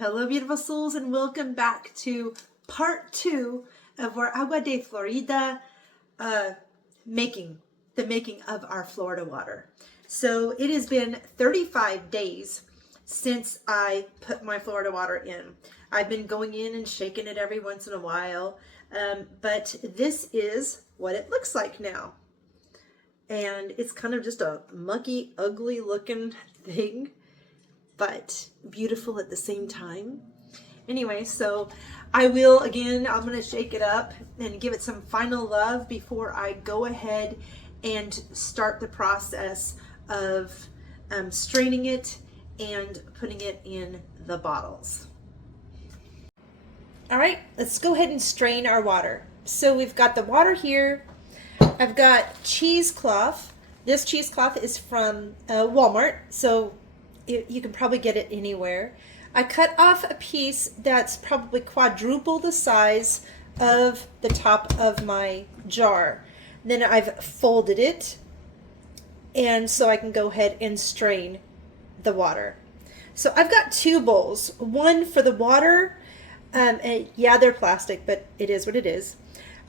Hello, beautiful souls, and welcome back to part 2 of our Agua de Florida making of our Florida water. So it has been 35 days since I put my Florida water in. I've been going in and shaking it every once in a while, but this is what it looks like now. And it's kind of just a mucky, ugly looking thing, but beautiful at the same time. Anyway, so I'm going to shake it up and give it some final love before I go ahead and start the process of straining it and putting it in the bottles. All right, let's go ahead and strain our water. So we've got the water here. I've got cheesecloth. This cheesecloth is from Walmart, so you can probably get it anywhere. I cut off a piece that's probably quadruple the size of the top of my jar. Then I've folded it, and so I can go ahead and strain the water. So I've got 2 bowls, one for the water, and yeah, they're plastic, but it is what it is.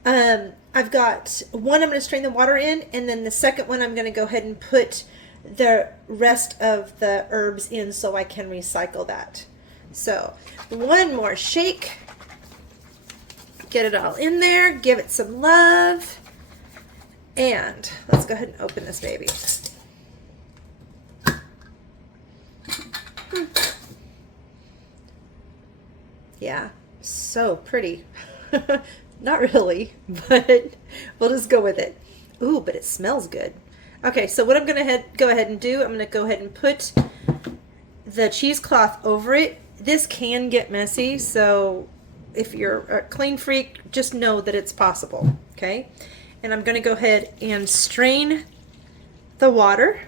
I've got one I'm going to strain the water in, and then the second one I'm going to go ahead and put the rest of the herbs in so I can recycle that. So one more shake, get it all in there, give it some love, and let's go ahead and open this baby. Yeah, so pretty. Not really, but we'll just go with it. Ooh, but it smells good. Okay, so what I'm going to go ahead and do, I'm going to go ahead and put the cheesecloth over it. This can get messy, so if you're a clean freak, just know that it's possible, okay? And I'm going to go ahead and strain the water.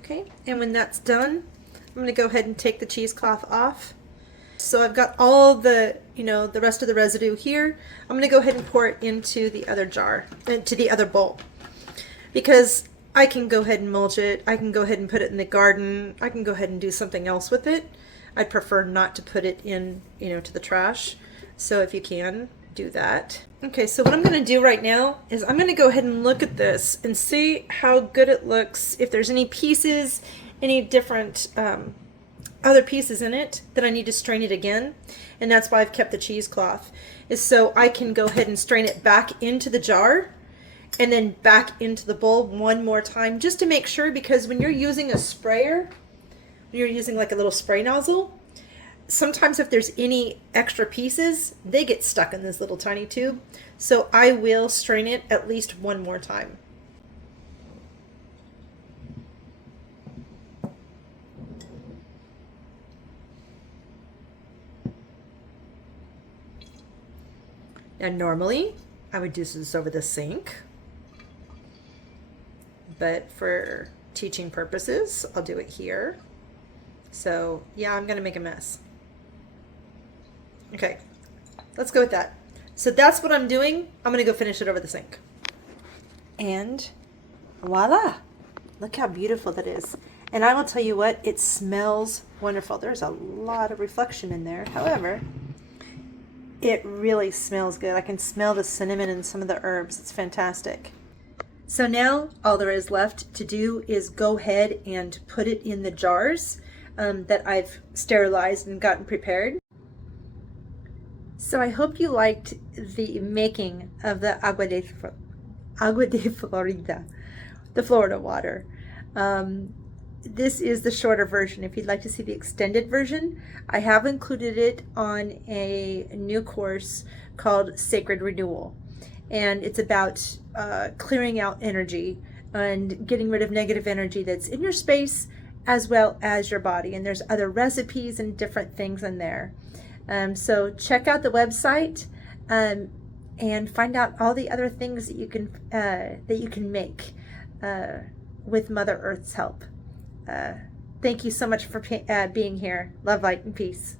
Okay, and when that's done, I'm going to go ahead and take the cheesecloth off. So I've got all the, the rest of the residue here. I'm going to go ahead and pour it into the other jar, into the other bowl. Because I can go ahead and mulch it. I can go ahead and put it in the garden. I can go ahead and do something else with it. I'd prefer not to put it in, to the trash. So if you can, do that. Okay, so what I'm going to do right now is I'm going to go ahead and look at this and see how good it looks. If there's any pieces, any different other pieces in it that I need to strain it again, and that's why I've kept the cheesecloth, is so I can go ahead and strain it back into the jar and then back into the bowl one more time, just to make sure, because when you're using a sprayer, when you're using like a little spray nozzle, sometimes if there's any extra pieces, they get stuck in this little tiny tube. So I will strain it at least one more time. Now normally I would do this over the sink, but for teaching purposes, I'll do it here. So yeah, I'm gonna make a mess. Okay, let's go with that. So that's what I'm doing. I'm gonna go finish it over the sink. And voila, look how beautiful that is. And I will tell you what, it smells wonderful. There's a lot of reflection in there. However, it really smells good. I can smell the cinnamon and some of the herbs. It's fantastic. So now all there is left to do is go ahead and put it in the jars that I've sterilized and gotten prepared. So I hope you liked the making of the Agua de Florida, the Florida water. This is the shorter version. If you'd like to see the extended version, I have included it on a new course called Sacred Renewal. And it's about clearing out energy and getting rid of negative energy that's in your space as well as your body. And there's other recipes and different things in there. So check out the website and find out all the other things that you can make with Mother Earth's help. Thank you so much for being here. Love, light, and peace.